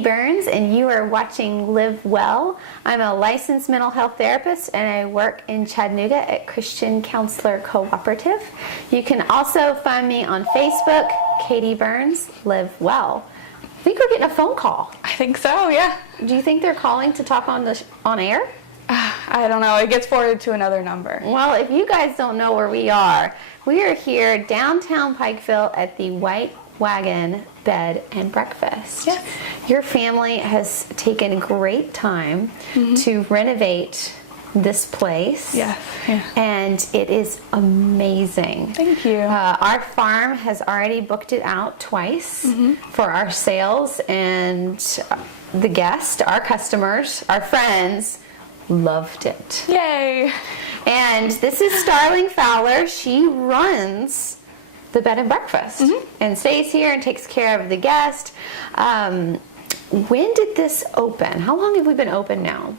Katie Burns, and you are watching Live Well. I'm a licensed mental health therapist, and I work in Chattanooga at Christian Counselor Cooperative. You can also find me on Facebook, Katie Burns, Live Well. I think we're getting a phone call. I think so, yeah. Do you think they're calling to talk on air? I don't know. It gets forwarded to another number. Well, if you guys don't know where we are here downtown Pikeville at the Wagon Bed and Breakfast. Yes. Your family has taken great time to renovate this place. Yes. Yeah. And it is amazing. Thank you. Our farm has already booked it out twice for our sales, and the guests, our customers, our friends loved it. Yay. And this is Starling Fowler. She runs the bed and breakfast and stays here and takes care of the guest. When did this open? How long have we been open now?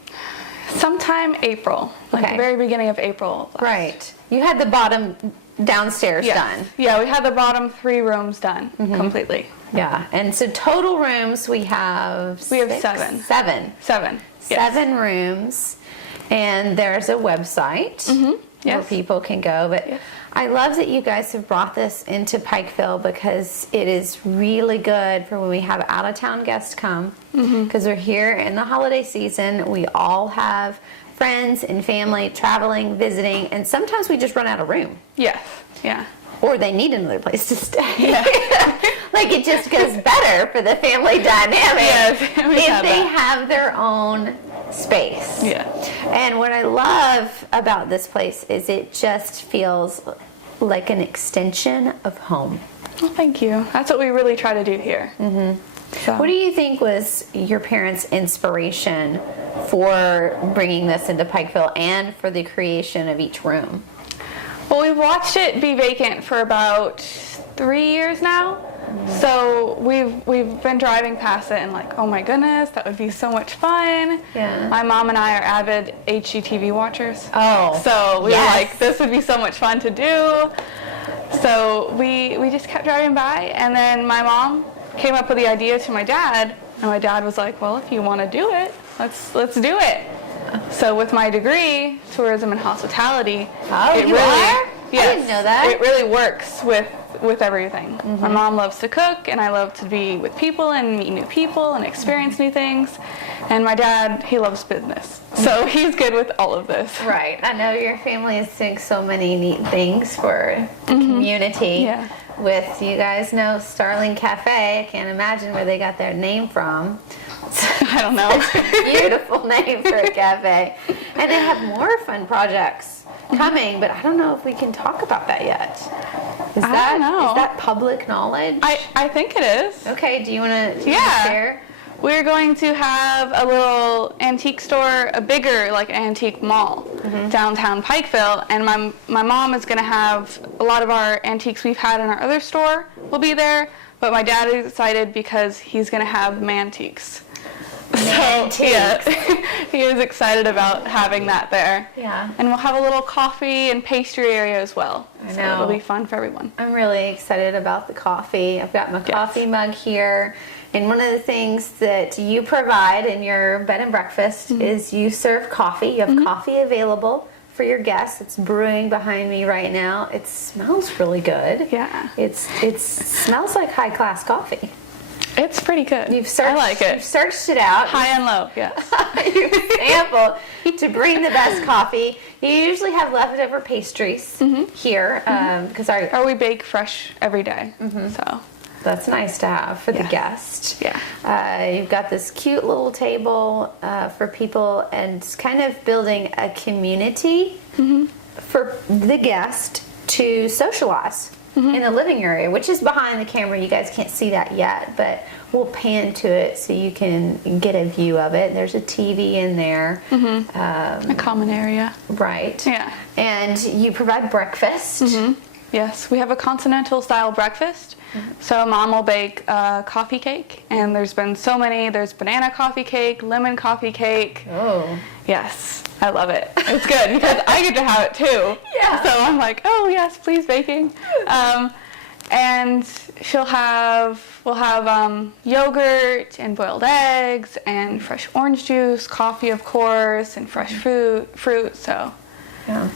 Sometime April, like the very beginning of April. Right. You had the bottom downstairs done. Yeah, we had the bottom 3 rooms done completely. Yeah, and so total rooms we have seven. Seven. Yes. 7 rooms, and there's a website where people can go. But I love that you guys have brought this into Pikeville, because it is really good for when we have out-of-town guests come, because we're here in the holiday season. We all have friends and family traveling, visiting, and sometimes we just run out of room. Yes, yeah. Or they need another place to stay. Yeah. Like, it just goes better for the family dynamic if they have their own space. Yeah. And what I love about this place is it just feels like an extension of home. Well, thank you. That's what we really try to do here. So. What do you think was your parents' inspiration for bringing this into Pikeville and for the creation of each room? Well, we've watched it be vacant for about 3 years now. So we've been driving past it and like, oh my goodness, that would be so much fun. Yeah. My mom and I are avid HGTV watchers. Oh. So we were like, this would be so much fun to do. So we just kept driving by, and then my mom came up with the idea to my dad, and my dad was like, well, if you want to do it, let's do it. So with my degree, tourism and hospitality, I didn't know that. It really works with everything. My mom loves to cook, and I love to be with people and meet new people and experience new things. And my dad, he loves business, so he's good with all of this. Right. I know your family is doing so many neat things for the community. Yeah. With, you guys know, Starling Cafe. I can't imagine where they got their name from. I don't know. Beautiful name for a cafe. And they have more fun projects coming, but I don't know if we can talk about that yet. Is that public knowledge? I think it is. Okay, do you want to share? We're going to have a little antique store, a bigger like antique mall downtown Pikeville, and my mom is going to have a lot of our antiques we've had in our other store will be there, but my dad is excited because he's going to have mantiques. So yeah, he is excited about having that there. Yeah. And we'll have a little coffee and pastry area as well. I know. So it'll be fun for everyone. I'm really excited about the coffee. I've got my coffee mug here. And one of the things that you provide in your bed and breakfast is you serve coffee. You have coffee available for your guests. It's brewing behind me right now. It smells really good. Yeah. It smells like high-class coffee. It's pretty good. I like it. You've searched it out. High and low, yes. You've sampled to bring the best coffee. You usually have leftover pastries here because we bake fresh every day. So that's nice to have for the guest. Yeah. You've got this cute little table for people, and it's kind of building a community for the guest to socialize in the living area, which is behind the camera. You guys can't see that yet, but we'll pan to it so you can get a view of it. There's a TV in there. A common area. Right. Yeah. And you provide breakfast. Yes, we have a continental style breakfast. So mom will bake coffee cake, and there's been so many. There's banana coffee cake, lemon coffee cake. Oh. Yes, I love it. It's good because I get to have it too. Yeah. So I'm like, oh yes, please baking. And we'll have yogurt and boiled eggs and fresh orange juice, coffee, of course, and fresh fruit. So, yeah.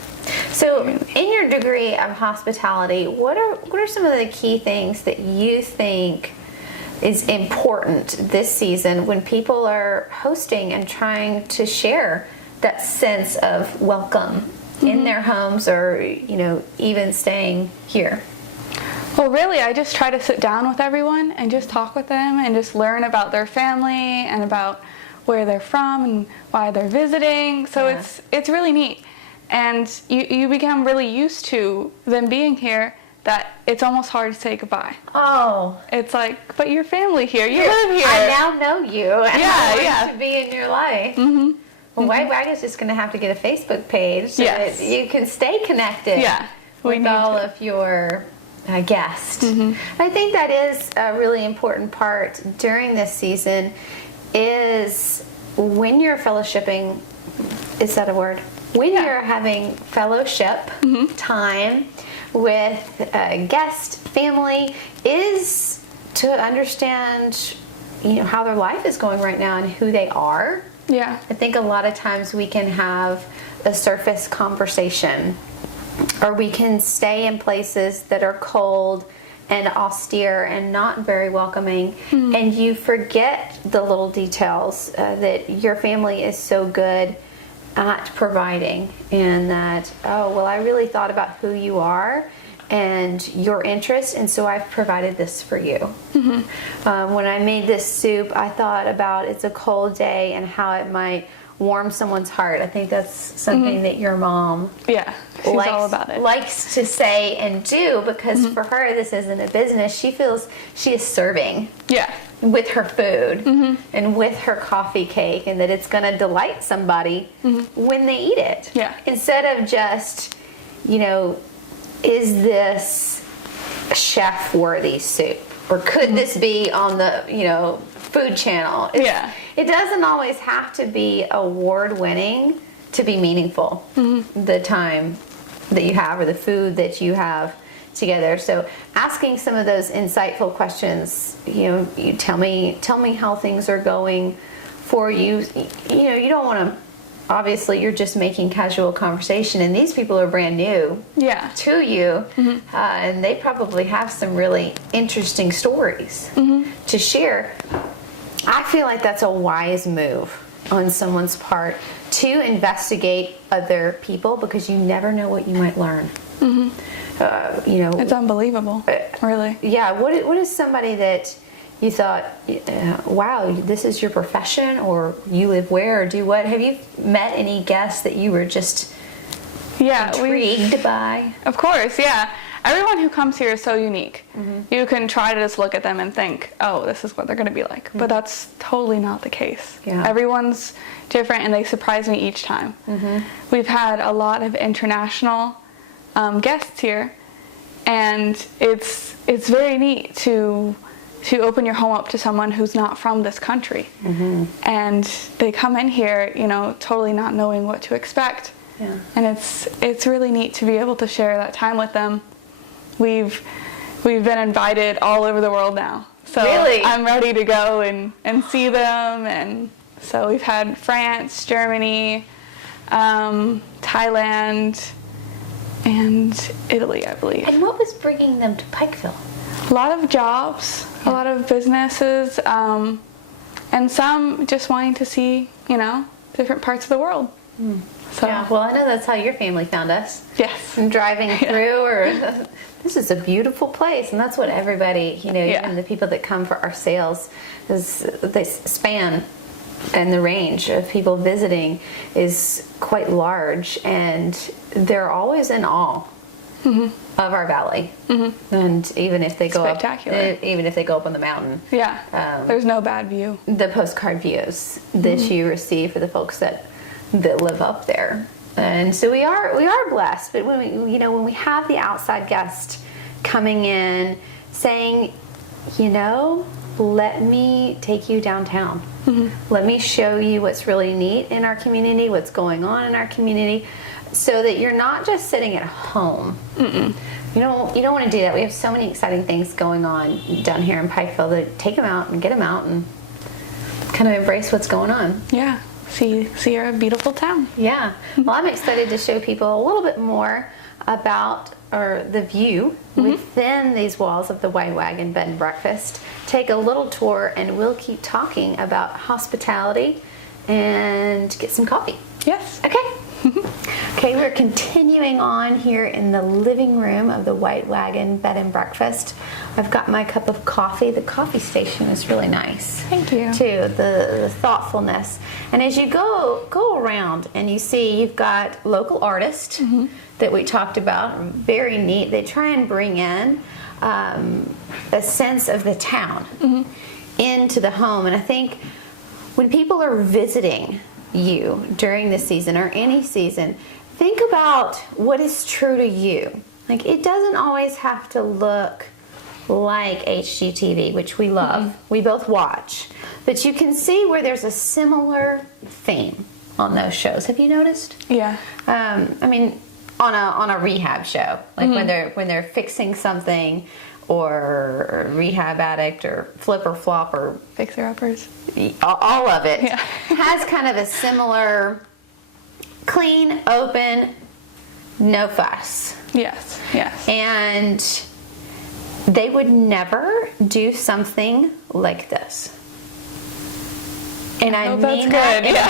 So, in your degree of hospitality, what are some of the key things that you think is important this season when people are hosting and trying to share that sense of welcome in their homes, or even staying here? Well, really, I just try to sit down with everyone and just talk with them and just learn about their family and about where they're from and why they're visiting. So it's really neat. And you become really used to them being here that it's almost hard to say goodbye. Oh. It's like, but your family here, you live here. I now know you, and I want to be in your life. Mm-hmm. Well, Wagon's just going to have to get a Facebook page so that you can stay connected with all of your guests. Mm-hmm. I think that is a really important part during this season, is when you're fellowshipping, is that a word? When you're having fellowship time with a guest, family, is to understand, how their life is going right now and who they are. Yeah. I think a lot of times we can have a surface conversation, or we can stay in places that are cold and austere and not very welcoming, and you forget the little details that your family is so good at providing, and that, I really thought about who you are and your interest, and so I've provided this for you. When I made this soup, I thought about it's a cold day and how it might warm someone's heart. I think that's something that your mom she's all about it. Likes to say and do, because for her this isn't a business. She feels she is serving with her food and with her coffee cake, and that it's going to delight somebody when they eat it. Instead of just, is this chef worthy soup, or could this be on the Food Channel? It doesn't always have to be award winning to be meaningful. The time that you have, or the food that you have together. So asking some of those insightful questions, you tell me how things are going for you. You don't want to, obviously you're just making casual conversation, and these people are brand new to you, and they probably have some really interesting stories to share. I feel like that's a wise move on someone's part to investigate other people, because you never know what you might learn. It's unbelievable, really. Yeah. What is somebody that you thought, wow, this is your profession, or you live where, or do what? Have you met any guests that you were just intrigued by? Of course, yeah. Everyone who comes here is so unique. You can try to just look at them and think, oh, this is what they're going to be like. But that's totally not the case. Everyone's different, and they surprise me each time. We've had a lot of international guests here, and it's very neat to open your home up to someone who's not from this country. And they come in here, totally not knowing what to expect. And it's really neat to be able to share that time with them. We've been invited all over the world now. So I'm ready to go and see them. And so we've had France, Germany, Thailand, and Italy, I believe. And what was bringing them to Pikeville? A lot of jobs, a lot of businesses, and some just wanting to see, different parts of the world. So, well, I know that's how your family found us. Yes. From driving through, or this is a beautiful place, and that's what everybody, even the people that come for our sales, they span, and the range of people visiting is quite large, and they're always in awe of our valley. And even if they go up on the mountain, there's no bad view. The postcard views that you receive for the folks that live up there. And so we are blessed. But when we have the outside guest coming in saying, let me take you downtown. Let me show you what's really neat in our community, what's going on in our community, so that you're not just sitting at home, You don't want to do that. We have so many exciting things going on down here in Pikeville that take them out and get them out and kind of embrace what's going on. Yeah. See our beautiful town. Yeah. Well, I'm excited to show people a little bit more about the view within these walls of the White Wagon Bed and Breakfast. Take a little tour, and we'll keep talking about hospitality and get some coffee. Yes. Okay. Okay, we're continuing on here in the living room of the White Wagon Bed and Breakfast. I've got my cup of coffee. The coffee station is really nice. Thank you. Too, the thoughtfulness. And as you go around and you see you've got local artists that we talked about, very neat. They try and bring in a sense of the town into the home. And I think when people are visiting you during the season or any season, think about what is true to you. Like, it doesn't always have to look like HGTV, which we love. We both watch. But you can see where there's a similar theme on those shows. Have you noticed? Yeah. I mean, on a rehab show, like when they're fixing something, or rehab addict, or flip or flop, or Fixer-uppers. all of it has kind of a similar clean, open, no fuss. Yes. Yes. And they would never do something like this. And I mean that's good. Yeah.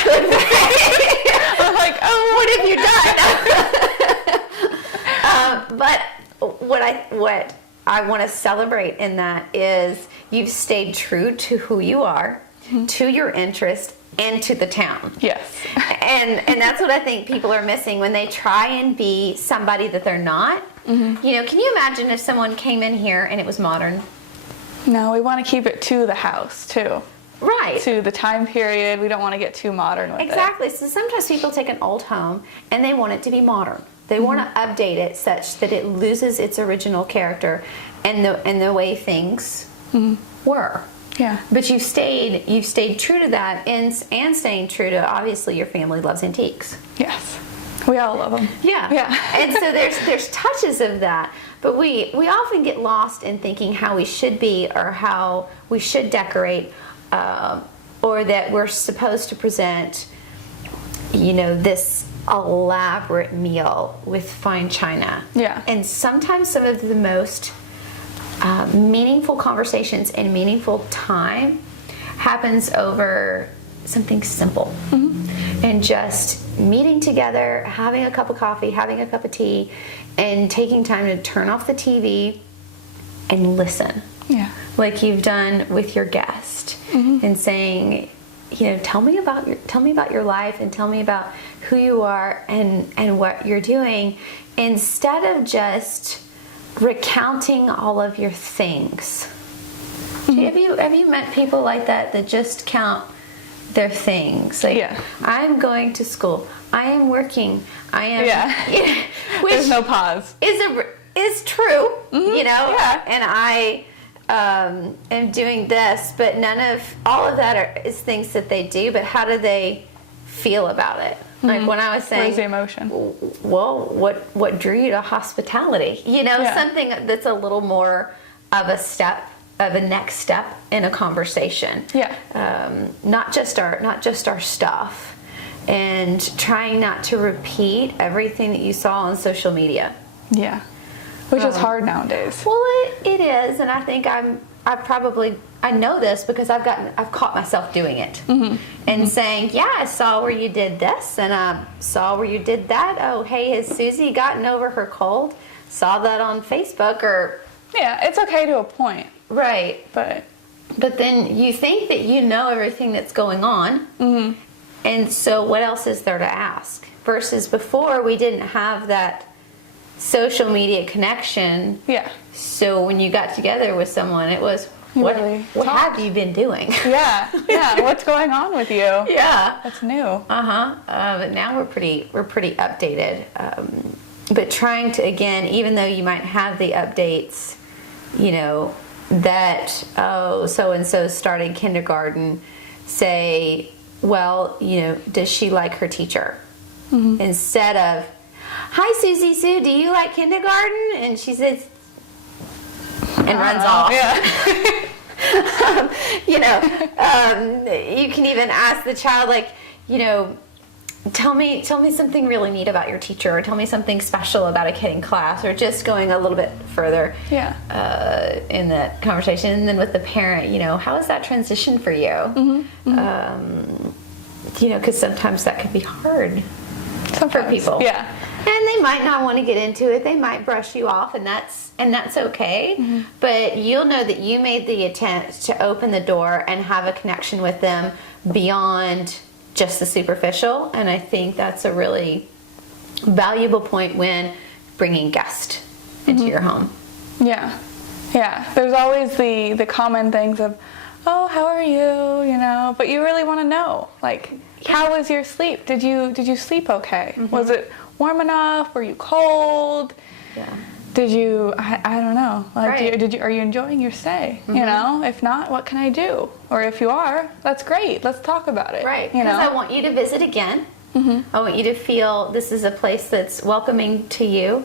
I'm like, oh, what have you done? But what I want to celebrate in that is you've stayed true to who you are, to your interest, and to the town. Yes. And that's what I think people are missing when they try and be somebody that they're not. You know, can you imagine if someone came in here and it was modern? No, we want to keep it to the house too. Right. To the time period. We don't want to get too modern with it. Exactly. So sometimes people take an old home and they want it to be modern. They want to update it such that it loses its original character and the way things were. Yeah. But you've stayed true to that, and staying true to, obviously, your family loves antiques. Yes. We all love them. Yeah. Yeah. And so there's touches of that, but we often get lost in thinking how we should be, or how we should decorate, or that we're supposed to present, you know, this elaborate meal with fine china. Yeah. And sometimes some of the most meaningful conversations and meaningful time happens over something simple. And just meeting together, having a cup of coffee, having a cup of tea, and taking time to turn off the TV and listen. Yeah. Like you've done with your guest, and saying, you know, tell me about your life, and tell me about who you are and what you're doing, instead of just recounting all of your things. Have you met people like that just count their things? Like, yeah. I'm going to school, I am working, I am. Yeah. Which there's no pause. Is true. You know. Yeah. And I am doing this, but none of all of that is things that they do. But how do they feel about it? Like when I was saying, where's the emotion? Well, what drew you to hospitality? You know, something that's a little more of a next step in a conversation. Yeah. Not just our stuff, and trying not to repeat everything that you saw on social media. Yeah. Which is hard nowadays. Well, it is, and I think I know this because I've caught myself doing it and saying, yeah, I saw where you did this, and I saw where you did that. Oh, hey, has Susie gotten over her cold? Saw that on Facebook, or yeah, it's okay to a point, right? But then you think that you know everything that's going on, and so what else is there to ask? Versus before, we didn't have that social media connection. Yeah. So when you got together with someone, it was, what have you been doing? Yeah. What's going on with you? Yeah. That's new. But now we're pretty updated. But trying to, again, even though you might have the updates, you know, that, so and so starting kindergarten, say, well, you know, does she like her teacher? Instead of, "Hi, Susie Sue, do you like kindergarten?" And she says, and runs off. Yeah. You know, you can even ask the child, like, you know, tell me something really neat about your teacher, or tell me something special about a kid in class, or just going a little bit further in that conversation. And then with the parent, you know, how is that transition for you? You know, because sometimes that can be hard for people. Yeah. And they might not want to get into it. They might brush you off, and that's okay. But you'll know that you made the attempt to open the door and have a connection with them beyond just the superficial. And I think that's a really valuable point when bringing guests into your home. Yeah. Yeah. There's always the common things of, "Oh, how are you?" You know, but you really want to know, like, how was your sleep? Did you sleep okay? Was it warm enough? Were you cold? Yeah. Did you? I don't know. Like, are you enjoying your stay? You know, if not, what can I do? Or if you are, that's great. Let's talk about it. Right. You know, Because I want you to visit again. I want you to feel this is a place that's welcoming to you.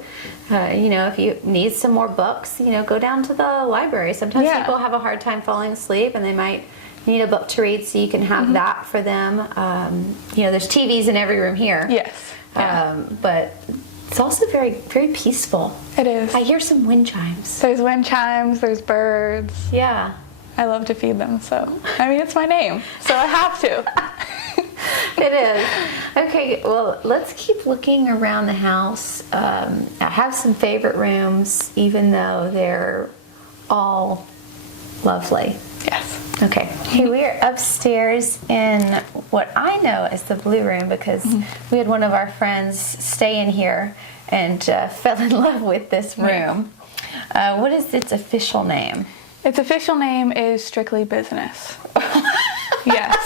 You know, if you need some more books, you know, go down to the library. Sometimes people have a hard time falling asleep, and they might need a book to read, so you can have that for them. You know, there's TVs in every room here. Yes. Yeah. But it's also very, very peaceful. It is. I hear some wind chimes. There's wind chimes. There's birds. Yeah. I love to feed them, so I mean, it's my name, so I have to. It is. Okay, well, let's keep looking around the house. I have some favorite rooms, even though they're all lovely. Yes. Okay. Hey, we are upstairs in what I know is the blue room, because we had one of our friends stay in here and fell in love with this room. What is its official name? Its official name is Strictly Business. Yes.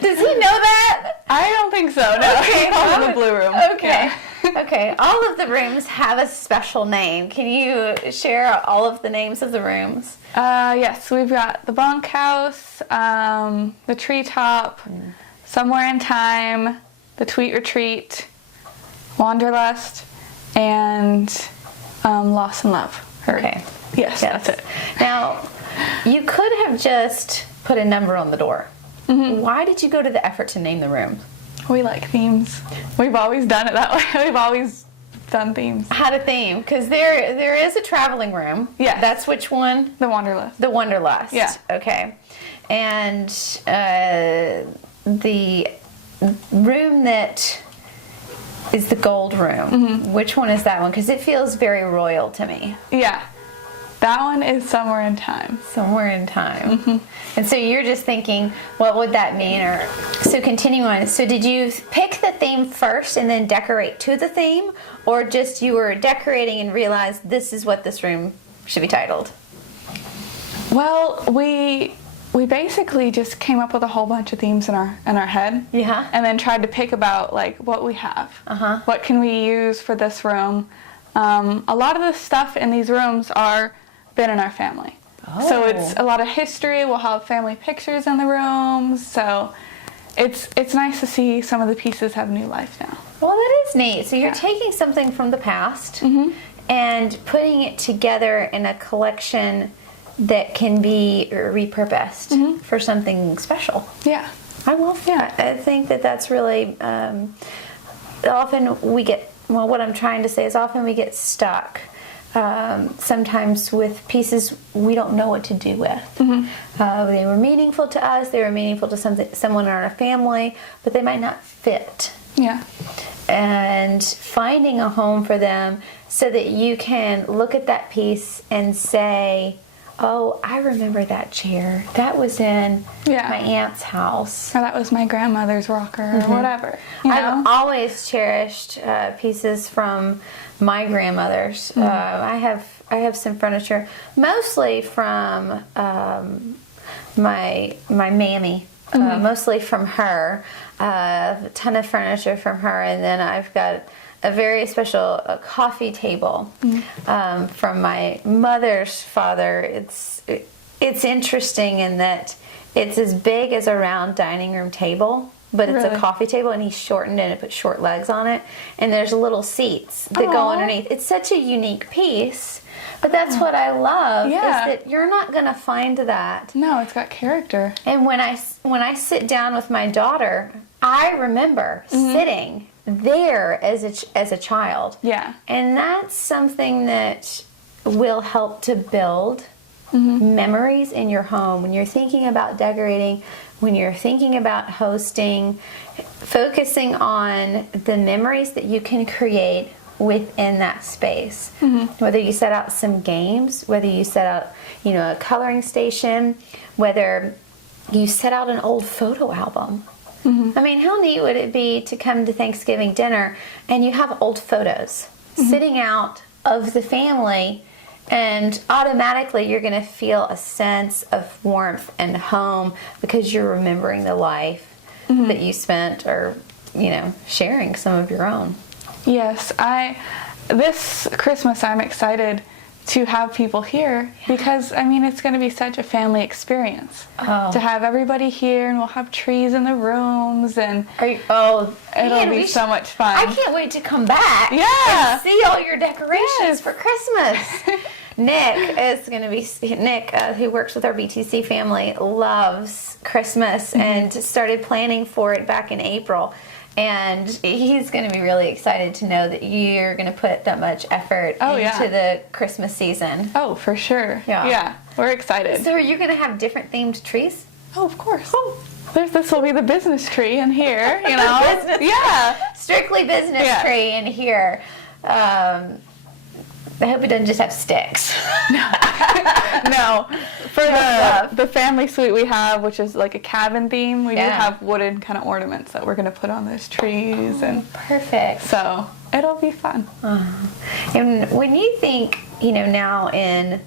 Does he know that? I don't think so. No. Okay. He calls it the blue room. Okay. Yeah. Okay. All of the rooms have a special name. Can you share all of the names of the rooms? Yes, we've got the bunkhouse, the treetop, Somewhere in Time, the Tweet Retreat, Wanderlust, and Lost in Love. Okay. Yes, that's it. Now, you could have just put a number on the door. Why did you go to the effort to name the room? We like themes. We've always done it that way. We've always done themes. Had a theme, because there is a traveling room. Yeah. That's which one? The Wanderlust. The Wanderlust. Yeah. Okay. And the room that is the gold room. Which one is that one? Because it feels very royal to me. Yeah. That one is Somewhere in Time. Somewhere in Time. And so you're just thinking, what would that mean? Or so continue on. So did you pick the theme first and then decorate to the theme? Or just you were decorating and realized this is what this room should be titled? Well, we basically just came up with a whole bunch of themes in our head. Yeah. And then tried to pick about like what we have. What can we use for this room? A lot of the stuff in these rooms are been in our family. So it's a lot of history. We'll have family pictures in the rooms. So it's nice to see some of the pieces have new life now. Well, that is neat. So you're taking something from the past and putting it together in a collection that can be repurposed for something special. Yeah. I love that. I think that that's really, often we get, well, what I'm trying to say is often we get stuck sometimes with pieces we don't know what to do with. They were meaningful to us, they were meaningful to someone in our family, but they might not fit. Yeah. And finding a home for them so that you can look at that piece and say, oh, I remember that chair. That was in my aunt's house. Or that was my grandmother's rocker, or whatever. You know? I've always cherished pieces from my grandmother's. I have some furniture, mostly from my mammy, mostly from her. A ton of furniture from her, and then I've got a very special coffee table from my mother's father. It's interesting in that it's as big as a round dining room table, but it's a Really? coffee table, and he shortened it and put short legs on it. And there's little seats that go Aw. underneath. It's such a unique piece. But that's what I love, Yeah. is that you're not going to find that. No, it's got character. And when I sit down with my daughter, I remember sitting there as a child. Yeah. And that's something that will help to build memories in your home. When you're thinking about decorating, when you're thinking about hosting, focusing on the memories that you can create within that space. Whether you set out some games, whether you set out, a coloring station, whether you set out an old photo album. I mean, how neat would it be to come to Thanksgiving dinner and you have old photos sitting out of the family, and automatically you're going to feel a sense of warmth and home because you're remembering the life that you spent, or, sharing some of your own. Yes, this Christmas I'm excited to have people here because, it's going to be such a family experience. To have everybody here, and we'll have trees in the rooms, and it'll be so much fun. I can't wait to come back and see all your decorations for Christmas. Nick is going to be, who works with our BTC family, loves Christmas and started planning for it back in April. And he's going to be really excited to know that you're going to put that much effort into the Christmas season. Oh, for sure. Yeah, we're excited. So are you going to have different themed trees? Oh, of course. This will be the business tree in here, Strictly business tree in here. I hope it doesn't just have sticks. No. For the family suite we have, which is like a cabin theme, we do have wooden kind of ornaments that we're going to put on those trees. And perfect. So it'll be fun. And when you think, now in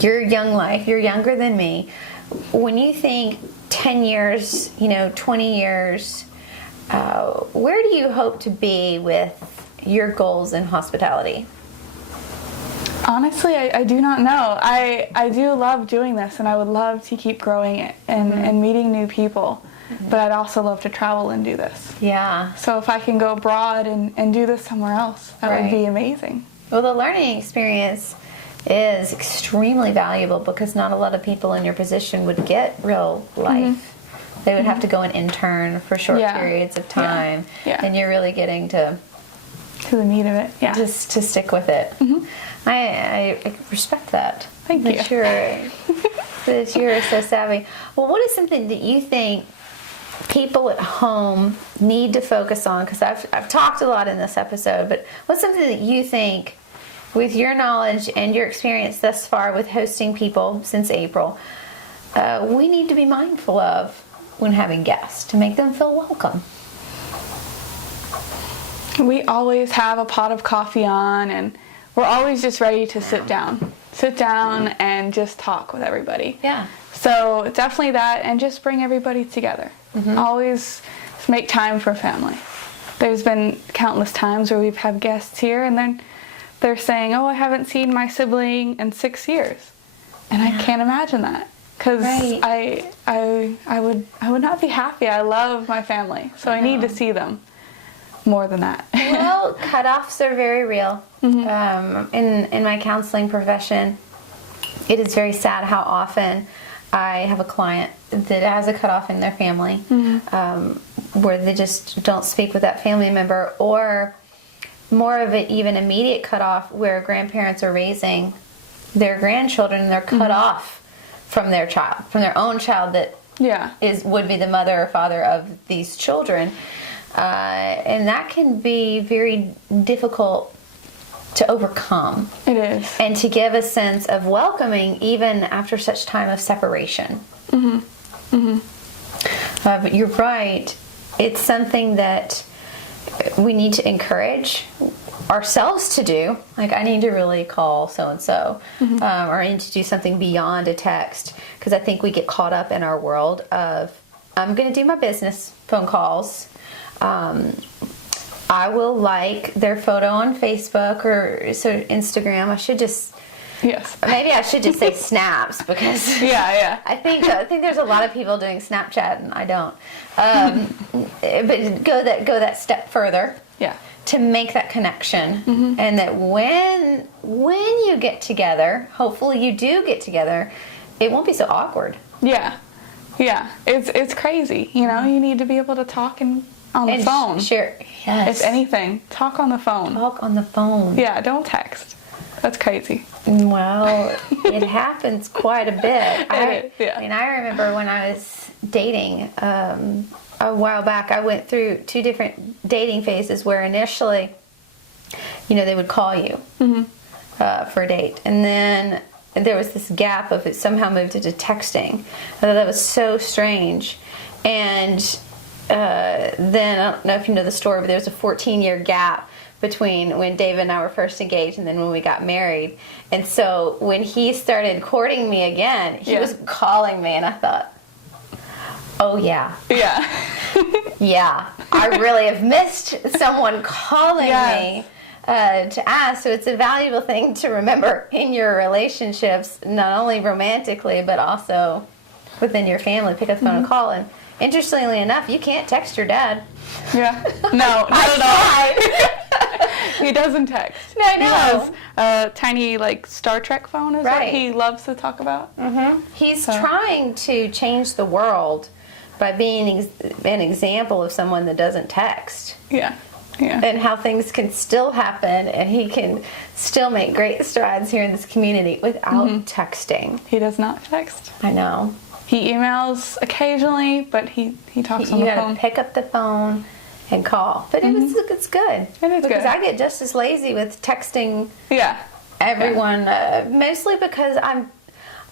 your young life, you're younger than me, when you think 10 years, 20 years, where do you hope to be with your goals in hospitality? Honestly, I do not know. I do love doing this, and I would love to keep growing it and meeting new people. But I'd also love to travel and do this. Yeah. So if I can go abroad and do this somewhere else, that would be amazing. Well, the learning experience is extremely valuable because not a lot of people in your position would get real life. They would have to go and intern for short periods of time. And you're really getting to the meat of it. Yeah. Just to stick with it. I respect that. Thank you. That you're so savvy. Well, what is something that you think people at home need to focus on? Because I've talked a lot in this episode, but what's something that you think, with your knowledge and your experience thus far with hosting people since April, we need to be mindful of when having guests to make them feel welcome? We always have a pot of coffee on, and we're always just ready to sit down and just talk with everybody. Yeah. So definitely that, and just bring everybody together. Always make time for family. There's been countless times where we've had guests here, and then they're saying, "Oh, I haven't seen my sibling in 6 years," and I can't imagine that because I would not be happy. I love my family, so I need to see them more than that. Well, cutoffs are very real. In my counseling profession, it is very sad how often I have a client that has a cutoff in their family, where they just don't speak with that family member, or more of an even immediate cutoff where grandparents are raising their grandchildren and they're cut off from their child, from their own child that would be the mother or father of these children. And that can be very difficult to overcome. It is. And to give a sense of welcoming even after such time of separation. But you're right. It's something that we need to encourage ourselves to do. Like, I need to really call so-and-so, or I need to do something beyond a text, because I think we get caught up in our world of, I'm going to do my business phone calls. I will like their photo on Facebook or Instagram. I should just Yes. Maybe I should just say snaps because Yeah. I think there's a lot of people doing Snapchat and I don't. But go that step further. Yeah. To make that connection, and that when you get together, hopefully you do get together, it won't be so awkward. Yeah. It's crazy. You know, you need to be able to talk on the phone. Share. Yes. If anything, talk on the phone. Talk on the phone. Yeah, don't text. That's crazy. Well, it happens quite a bit. Yeah. I mean, I remember when I was dating a while back, I went through 2 different dating phases where initially, you know, they would call you for a date. And then there was this gap of it somehow moved into texting. I thought that was so strange. And then, I don't know if you know the story, but there was a 14-year gap between when David and I were first engaged and then when we got married. And so when he started courting me again, he was calling me, and I thought, oh yeah. Yeah. Yeah. I really have missed someone calling me to ask. So it's a valuable thing to remember in your relationships, not only romantically, but also within your family. Pick up the phone and call. And interestingly enough, you can't text your dad. Yeah. No, not at all. He doesn't text. No, I know. He has a tiny, like, Star Trek phone is what he loves to talk about. He's trying to change the world by being an example of someone that doesn't text. Yeah. And how things can still happen, and he can still make great strides here in this community without texting. He does not text. I know. He emails occasionally, but he talks on the phone. You gotta pick up the phone and call. But it's good. It is because good. I get just as lazy with texting everyone, mostly because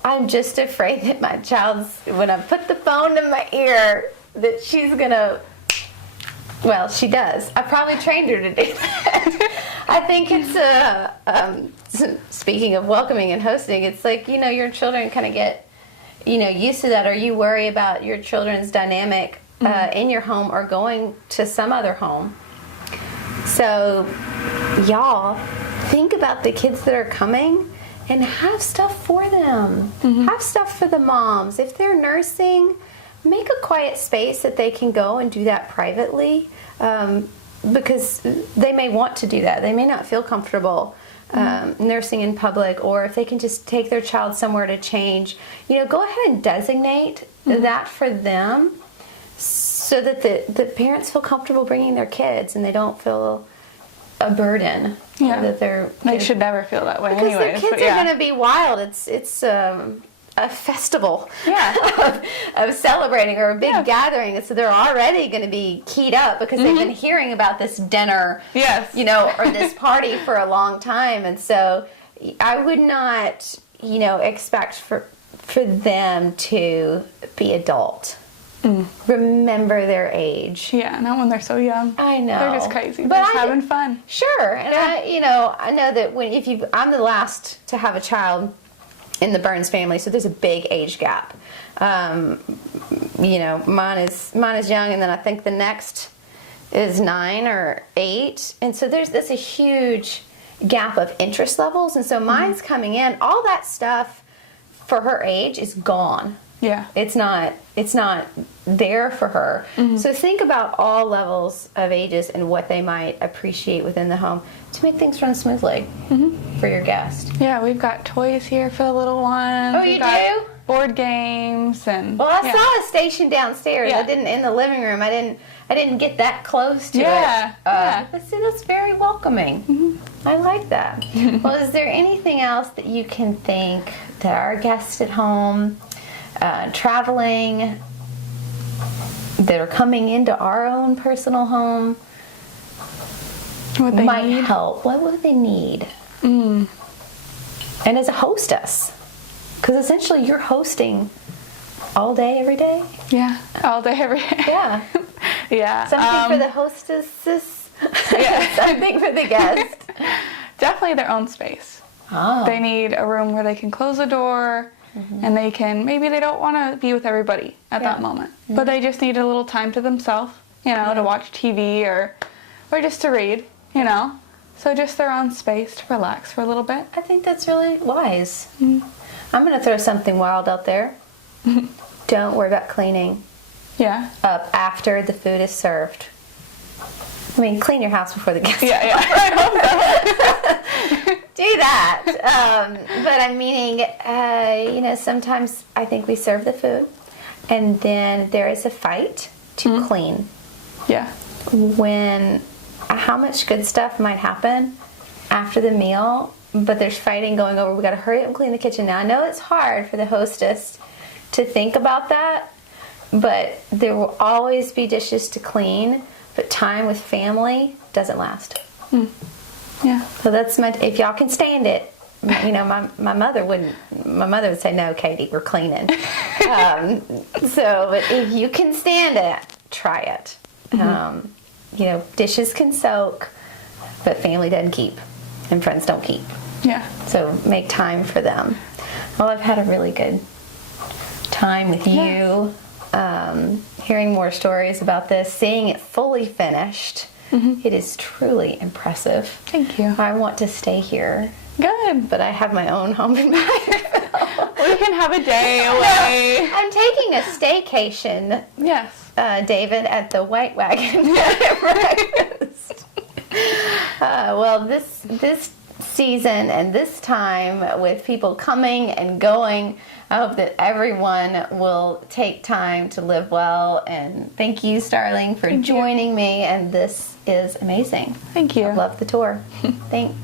I'm just afraid that my child's, when I put the phone in my ear, that she's gonna, well, she does. I probably trained her to do that. I think it's, speaking of welcoming and hosting, it's like, you know, your children kind of get, you know, used to that, or you worry about your children's dynamic in your home or going to some other home. So, y'all, think about the kids that are coming and have stuff for them. Have stuff for the moms. If they're nursing, make a quiet space that they can go and do that privately, because they may want to do that. They may not feel comfortable nursing in public, or if they can just take their child somewhere to change, you know, go ahead and designate that for them so that the parents feel comfortable bringing their kids and they don't feel a burden. That they should never feel that way because anyways. Their kids are going to be wild. It's a festival of celebrating, or a big gathering, and so they're already going to be keyed up because they've been hearing about this dinner, you know, or this party for a long time. And so I would not, you know, expect for them to be adult. Remember their age. Yeah, not when they're so young. I know. They're just crazy. But they're just having fun. Sure. And I know that I'm the last to have a child in the Burns family, so there's a big age gap. You know, mine is young, and then I think the next is 9 or 8, and so that's a huge gap of interest levels. And so mine's coming in. All that stuff for her age is gone. Yeah. It's not there for her. So think about all levels of ages and what they might appreciate within the home to make things run smoothly for your guest. Yeah, we've got toys here for the little ones. Oh, you do? Board games and. Well, I saw a station downstairs. I didn't in the living room. I didn't get that close to it. But see, that's very welcoming. I like that. Well, is there anything else that you can think that our guests at home, traveling, that are coming into our own personal home, might help? What would they need? And as a hostess, because essentially you're hosting all day, every day. Yeah, all day, every day. Yeah. Yeah. Something for the hostesses. Something for the guest. Definitely their own space. Oh. They need a room where they can close the door. And they can, maybe they don't want to be with everybody at that moment, but they just need a little time to themselves, you know, to watch TV or just to read, you know. So just their own space to relax for a little bit. I think that's really wise. I'm going to throw something wild out there. Don't worry about cleaning up after the food is served. I mean, clean your house before the guests. Yeah. I hope so. Do that. But I'm meaning, sometimes I think we serve the food and then there is a fight to clean. Yeah. How much good stuff might happen after the meal, but there's fighting going over, we got to hurry up and clean the kitchen now. I know it's hard for the hostess to think about that, but there will always be dishes to clean, but time with family doesn't last. Yeah. So that's if y'all can stand it, my mother would say, no, Katie, we're cleaning. But if you can stand it, try it. Dishes can soak, but family doesn't keep, and friends don't keep. Yeah. So make time for them. Well, I've had a really good time with you, hearing more stories about this, seeing it fully finished. It is truly impressive. Thank you. I want to stay here. Good. But I have my own home in Pikeville. We can have a day away. No, I'm taking a staycation. Yes. David, at the White Wagon breakfast. Well, this season and this time with people coming and going, I hope that everyone will take time to live well. And thank you, Starling, for joining me. And this is amazing. Thank you. I love the tour. Thanks.